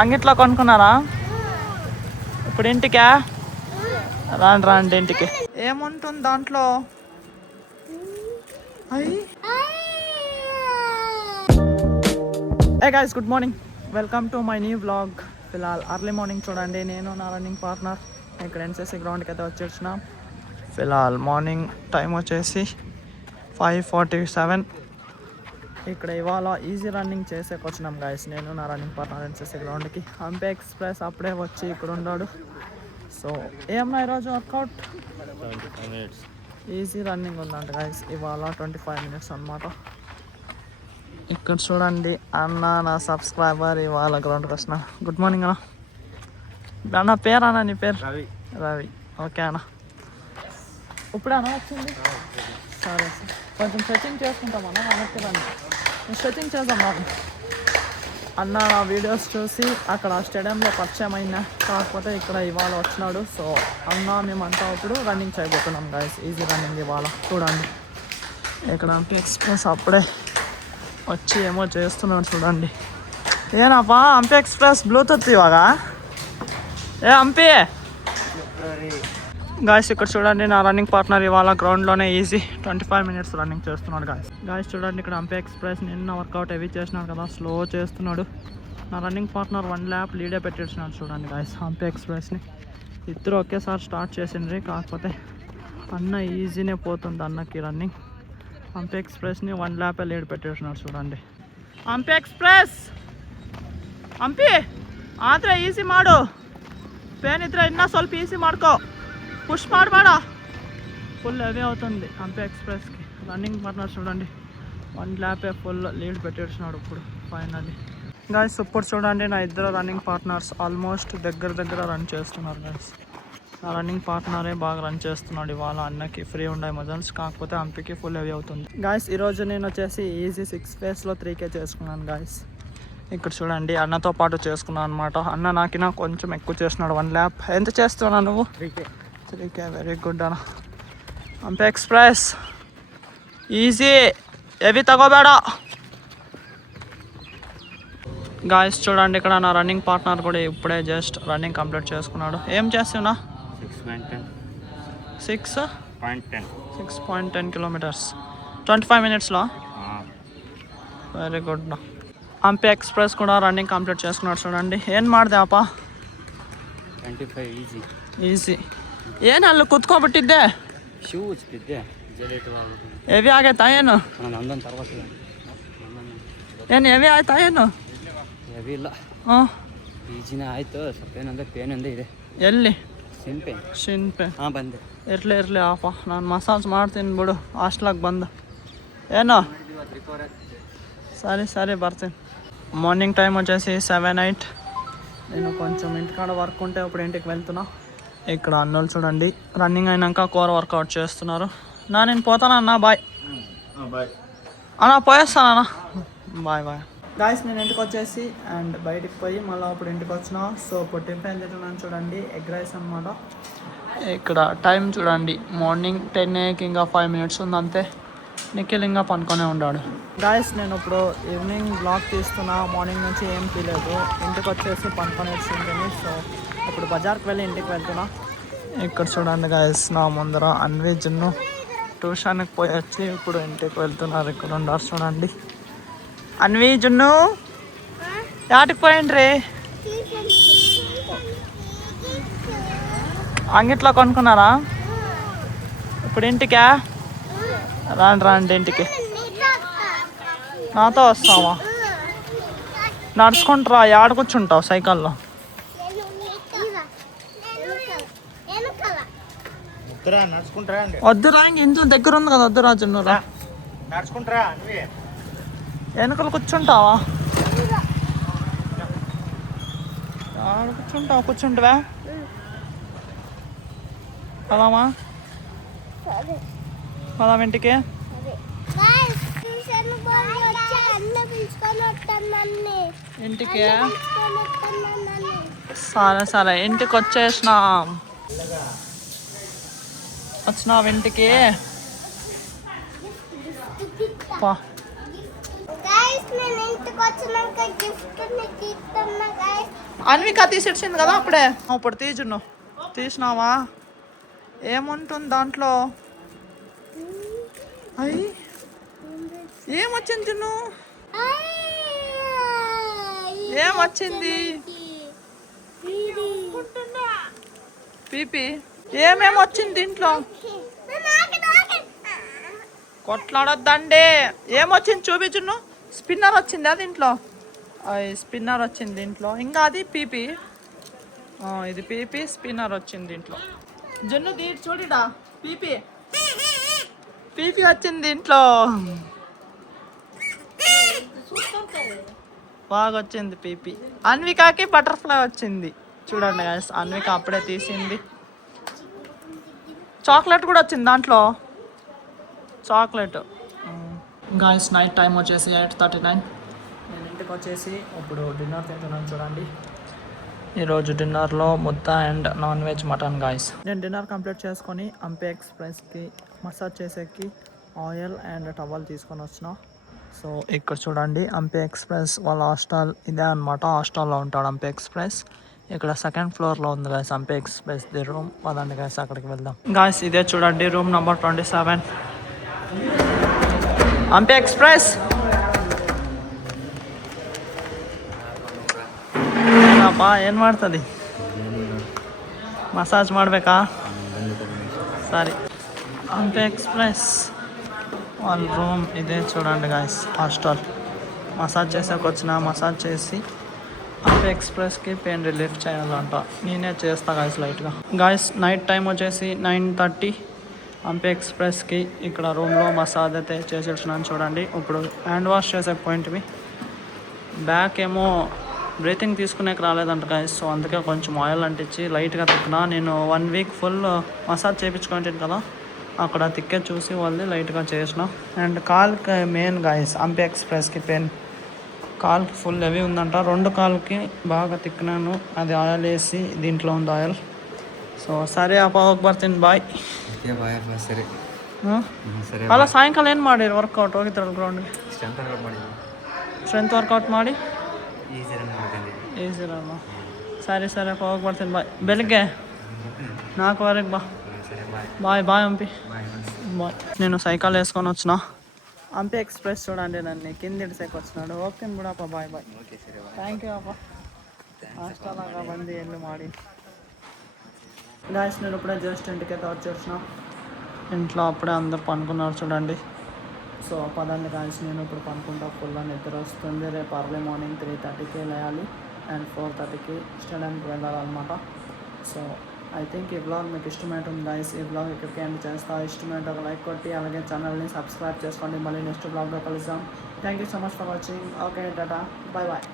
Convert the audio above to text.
అంగిట్లో కొనుక్కున్నారా? ఇప్పుడు ఇంటికా? రాండి ఇంటికి. ఏముంటుంది దాంట్లో? Hey guys, good morning, welcome to my new vlog. ఫిలాల్ అర్లీ మార్నింగ్ చూడండి, నేను నా రన్నింగ్ పార్ట్నర్ ఇక్కడ ఎన్సీసీ గ్రౌండ్కి అయితే వచ్చేసిన. ఫిలాల్ మార్నింగ్ టైం వచ్చేసి 5:47. ఇక్కడ ఇవాళ ఈజీ రన్నింగ్ చేసేకి వచ్చినాం గైస్, నేను నా రన్నింగ్ పార్ట్నర్ ఎన్సీసీ గ్రౌండ్కి. హంపి ఎక్స్ప్రెస్ అప్పుడే వచ్చి ఇక్కడ ఉన్నాడు. సో ఏమన్నా ఈరోజు వర్కౌట్ 25 minutes ఈజీ రన్నింగ్ ఉందంట గైస్, ఇవాళ 25 minutes అనమాట. ఇక్కడ చూడండి అన్న, నా సబ్స్క్రైబర్ ఇవాళ గ్రౌండ్కి వచ్చిన. గుడ్ మార్నింగ్ అన్న. అన్న పేరు అన్న, నీ పేరు? రవి. ఓకే అన్న, ఇప్పుడే అన్న వచ్చింది. సరే సార్, కొంచెం స్ట్రెచింగ్ చేసుకుంటామన్నా అన్నట్టు రండి, స్ట్రెచింగ్ చేద్దాం నాకు. అన్న నా వీడియోస్ చూసి అక్కడ స్టేడియంలో పరిచయం అయినా, కాకపోతే ఇక్కడ ఇవాళ వచ్చినాడు. సో అన్న మేమంతా ఇప్పుడు రన్నింగ్ చేయబోతున్నాం గైస్, ఈజీ రన్నింగ్ ఇవాళ. చూడండి ఇక్కడ హంపి ఎక్స్ప్రెస్ అప్పుడే వచ్చి ఏమో చేస్తున్నాడు చూడండి. ఏనాపా హంపి ఎక్స్ప్రెస్ బ్లూటూత్ ఇవాగ ఏ హంపి గాయస్. ఇక్కడ చూడండి నా రన్నింగ్ పార్ట్నర్ ఇవాళ గ్రౌండ్లోనే ఈజీ 25 minutes రన్నింగ్ చేస్తున్నాడు గాయస్. చూడండి ఇక్కడ హంపి ఎక్స్ప్రెస్ నిన్న వర్కౌట్ హెవీ చేసినాడు కదా, స్లో చేస్తున్నాడు. నా రన్నింగ్ పార్ట్నర్ 1 lap లీడే పెట్టేసినాడు చూడండి గాయస్ హంపి ఎక్స్ప్రెస్ని. ఇద్దరు ఒకేసారి స్టార్ట్ చేసిండ్రి, కాకపోతే అన్న ఈజీనే పోతుంది అన్నకి రన్నింగ్. హంపి ఎక్స్ప్రెస్ని 1 lap లీడ్ పెట్టేసినాడు చూడండి. హంపి ఎక్స్ప్రెస్ ಹಂಪಿ ಆದರೆ ಈಸಿ ಮಾಡು, ಪೇನ್ ಇದ್ರೆ ಇನ್ನೂ ಸ್ವಲ್ಪ ಈಸಿ ಮಾಡ್ಕೋ, పుష్ ಮಾಡಬೇಡ. ఫుల్ హెవీ అవుతుంది హంపి ఎక్స్ప్రెస్కి. రన్నింగ్ పార్ట్నర్ చూడండి 1 lap ఫుల్ లీడ్ పెట్టేసినాడు ఇప్పుడు ఫైనల్లీ గాయస్. ఇప్పుడు చూడండి నా ఇద్దరు రన్నింగ్ పార్ట్నర్స్ ఆల్మోస్ట్ దగ్గర రన్ చేస్తున్నారు గాయస్. నా రన్నింగ్ పార్ట్నరే బాగా రన్ చేస్తున్నాడు ఇవాళ. అన్నకి ఫ్రీ ఉండే మజల్స్, కాకపోతే హంపికి ఫుల్ హెవీ అవుతుంది గాయస్. ఈరోజు నేను వచ్చేసి ఈజీ 6 phase 3K చేసుకున్నాను గాయస్. ఇక్కడ చూడండి అన్నతో పాటు చేసుకున్నాను అనమాట. అన్న నాకినా కొంచెం ఎక్కువ చేస్తున్నాడు 1 lap. ఎంత చేస్తున్నావు నువ్వు? 3K. వెరీ గుడ్ అన్న. హంపి ఎక్స్ప్రెస్ ఈజీ, హెవీ తగోబేడ గాయస్. చూడండి ఇక్కడ నా రన్నింగ్ పార్ట్నర్ కూడా ఇప్పుడే జస్ట్ రన్నింగ్ కంప్లీట్ చేసుకున్నాడు. ఏం చేస్తున్నా? 6.10 kilometers 25 minutesలో. వెరీ గుడ్ నా. హంపి ఎక్స్ప్రెస్ కూడా రన్నింగ్ కంప్లీట్ చేసుకున్నాడు చూడండి. ఏం ಮಾಡಿದೆ ಅಪ್ಪ? 25 ಈಸಿ. ಏನು ಅಲ್ಲಿ ಕುತ್ಕೊಬಿಟ್ಟಿದ್ದೆ? ಶೂಸ್ ಬಿದ್ದೆ. ಹೆವಿ ಆಗೈತಾ ಏನು? ಏನು ಹೆವಿ ಆಯ್ತಾ ಏನು? ಹೆವಿ ಇಲ್ಲ, ಈಜಿನೇ ಆಯಿತು. ಸ್ವಲ್ಪ ಏನಂದರೆ ಪೇನ್ ಒಂದೇ ಇದೆ. ಎಲ್ಲಿ? Shin pain. ಹಾಂ ಬಂದೆ. ಇರಲಿ ಅಪ್ಪ, ನಾನು ಮಸಾಜ್ ಮಾಡ್ತೀನಿ ಬಿಡು ಹಾಸ್ಟ್ಲಾಗ ಬಂದು. ಏನು? సరే ಬರ್ತೀನಿ. మార్నింగ్ టైం వచ్చేసి 7-8. నేను కొంచెం ఇంటికాడ వర్క్ ఉంటే ఇప్పుడు ఇంటికి వెళ్తున్నా. ఇక్కడ అన్నోళ్ళు చూడండి రన్నింగ్ అయినాక కోర్ వర్కౌట్ చేస్తున్నారు. నేను పోతానన్నా, బాయ్ అన్నా, పోయేస్తానన్నా, బాయ్ గాయస్. నేను ఇంటికి వచ్చేసి అండ్ బయటికి పోయి మళ్ళీ ఇప్పుడు ఇంటికి వచ్చిన. సో ఇప్పుడు టిఫిన్ తింటున్నాను చూడండి, ఎగ్ రైస్ అనమాట. ఇక్కడ టైం చూడండి మార్నింగ్ 10 ఇంకా 5 minutes ఉంది అంతే. నిఖిల్ ఇంకా పనుకొనే ఉన్నాడు గాయస్. నేను ఇప్పుడు ఈవినింగ్ బ్లాగ్ తీస్తున్నా, మార్నింగ్ నుంచి ఏం తీయలేదు. ఇంటికి వచ్చేసి పనుకొని వచ్చింది. సో ఇప్పుడు బజార్కి వెళ్ళి ఇంటికి వెళ్తున్నా. ఇక్కడ చూడండి గాయస్ నా ముందర అన్వి జున్ను ట్యూషన్కి పోయి వచ్చి ఇప్పుడు ఇంటికి వెళ్తున్నారు. ఇక్కడ ఉన్నారు చూడండి అన్వి జున్ను. యాటికి పోయిండ్రి? అంగిట్లో కొనుక్కున్నారా? ఇప్పుడు ఇంటికా? రాండి ఇంటికి. నాతో వస్తావా? నడుచుకుంటారా? ఆడ కూర్చుంటావు సైకిల్లో? వద్దురా, ఇంక ఇంట్లో దగ్గర ఉంది కదా, వద్దురా జున్నురా. నడుచుకుంటారా? వెనకలు కూర్చుంటావా? ఆడ కూర్చుంటావా? పదామా ఇంటికి. ఇంటికి సరే ఇంటికి వచ్చినావు ఇంటికి. गाइस मैं इंटिకి వచ్చినాక గిఫ్ట్ ని తీస్తున్నా गाइस అన్విక తీసిచ్చింది కదా అప్పుడే. ఇప్పుడు తీజును తీసినావా? ఏముంటుంది దాంట్లో? అయ్యి ఏమొచ్చింది జున్ను? ఏమొచ్చింది? పీపీ ఏమేమొచ్చింది దీంట్లో? కొట్లాడొద్దండి. ఏమొచ్చింది చూపించును. స్పిన్నర్ వచ్చిందా దీంట్లో? స్పిన్నర్ వచ్చింది దీంట్లో. ఇంకా అది పీపీ. ఇది పీపీ, స్పిన్నర్ వచ్చింది దీంట్లో. జున్ను దీంట్లో చూడిడా పీపీ పీపీ వచ్చింది దీంట్లో. బాగా వచ్చింది పీపీ. అన్వికాకి బటర్ఫ్లై వచ్చింది చూడండి గాయస్. అన్విక అప్పుడే తీసింది. చాక్లెట్ కూడా వచ్చింది దాంట్లో. చాక్లెట్. గాయస్ నైట్ టైం వచ్చేసి 8:39. నేను ఇంటికి వచ్చేసి ఇప్పుడు డిన్నర్ తింటున్నాను చూడండి. ఈరోజు డిన్నర్లో ముద్ద and non veg mutton guys. నేను డిన్నర్ కంప్లీట్ చేసుకొని అంపే ఎక్స్ప్రెస్కి మసాజ్ చేసేకి ఆయిల్ అండ్ టవల్ తీసుకొని వచ్చిన. సో ఇక్కడ చూడండి అంపే ఎక్స్ప్రెస్ వాళ్ళ హాస్టల్ ఇదే అనమాట. హాస్టల్లో ఉంటాడు అంపే ఎక్స్ప్రెస్. ఇక్కడ సెకండ్ ఫ్లోర్లో ఉంది గాయస్ అంపే ఎక్స్ప్రెస్ ది రూమ్. పదండి గాయస్ అక్కడికి వెళ్దాం. గాయస్ ఇదే చూడండి రూమ్ నెంబర్ 27 అంపే ఎక్స్ప్రెస్. ಏನು ಮಾಡ್ತದೆ? ಮಸಾಜ್ ಮಾಡಬೇಕಾ? సరే. అంపే ఎక్స్ప్రెస్ వాళ్ళ రూమ్ ఇదే చూడండి గాయస్. హాస్టల్ మసాజ్ చేసాక వచ్చిన మసాజ్ చేసి అంపే ఎక్స్ప్రెస్కి పెయిన్ రిలీఫ్ చేయాలంట. నేనే చేస్తా గాయస్ లైట్గా. గాయస్ నైట్ టైం వచ్చేసి 9:30. అంపే ఎక్స్ప్రెస్కి ఇక్కడ రూమ్లో మసాజ్ అయితే చేసి వచ్చినాను చూడండి. ఇప్పుడు హ్యాండ్ వాష్ చేసే పాయింట్వి బ్యాక్ ఏమో బ్రీతింగ్ తీసుకునేకి రాలేదంట గాయస్. సో అందుకే కొంచెం ఆయిల్ అంటించి లైట్గా తిక్కినా. నేను 1 వీక్ ఫుల్ మసాజ్ చేయించుకుంటాను కదా, అక్కడ తిక్కే చూసి వాళ్ళది లైట్గా చేసిన. అండ్ కాల్కి మెయిన్ గాయస్ అంపే ఎక్స్ప్రెస్కి పెయిన్ కాల్కి ఫుల్ హెవీ ఉందంట. 2 కాళ్ళకి బాగా తిక్కినాను. అది ఆయిల్ వేసి దీంట్లో ఉంది ఆయిల్. సో సరే ಅಪ್ಪ ಹೋಗಿ ಬರ್ತೀನಿ ಬಾಯ್. ಸರಿ ಅಲ್ಲ ಸಾಯಂಕಾಲ ಏನು ಮಾಡಿರಿ ವರ್ಕೌಟ್? ಹೋಗಿದ್ರಲ್ಲ ಗ್ರೌಂಡ್ಗೆ ಸ್ಟ್ರೆಂತ್ ವರ್ಕೌಟ್ ಮಾಡಿ ಈಸಿ ರನ್. ಸರಿ ಸರಿ ಅಪ್ಪ ಹೋಗಿ ಬರ್ತೀನಿ ಬಾಯ್. ಬೆಳಗ್ಗೆ 4:00 బా. బాయ్ బాయ్ అంపి బాయ్. నేను సైకిల్ వేసుకొని వచ్చిన. అంపే ఎక్స్ప్రెస్ చూడండి నన్ను కింద ఇడిసేకి వచ్చినాడు. ఓకే కూడా అప్ప బాయ్ బాయ్. ಥ್ಯಾಂಕ್ ಯು ಅಪ್ಪ. హాస్టల్లాగా బండి ఎల్లు మాడి. గాయస్ నేను ఇప్పుడే జస్ట్ ఇంటికైతే వచ్చేసిన. ఇంట్లో అప్పుడే అందరు పనుకున్నారు చూడండి. సో పదండి గాయస్ నేను ఇప్పుడు పనుకుంటా. ఫుల్ నిద్ర వస్తుంది. రేపు అర్లీ మార్నింగ్ 3:30కి లేయాలి అండ్ 4:30కి స్టేడియంకి వెళ్ళాలన్నమాట. సో ఐ థింక్ ఈ బ్లాగ్ మీకు ఇష్టమైతే ఉంది గాయస్. ఈ బ్లాగ్ ఇక్కడికి ఎండ్ చేస్తా. ఇష్టమైతే ఒక లైక్ కొట్టి అలాగే ఛానల్ని సబ్స్క్రైబ్ చేసుకోండి. మళ్ళీ నెక్స్ట్ బ్లాగ్లో కలుద్దాం. Thank you so much for watching. Okay tata bye bye.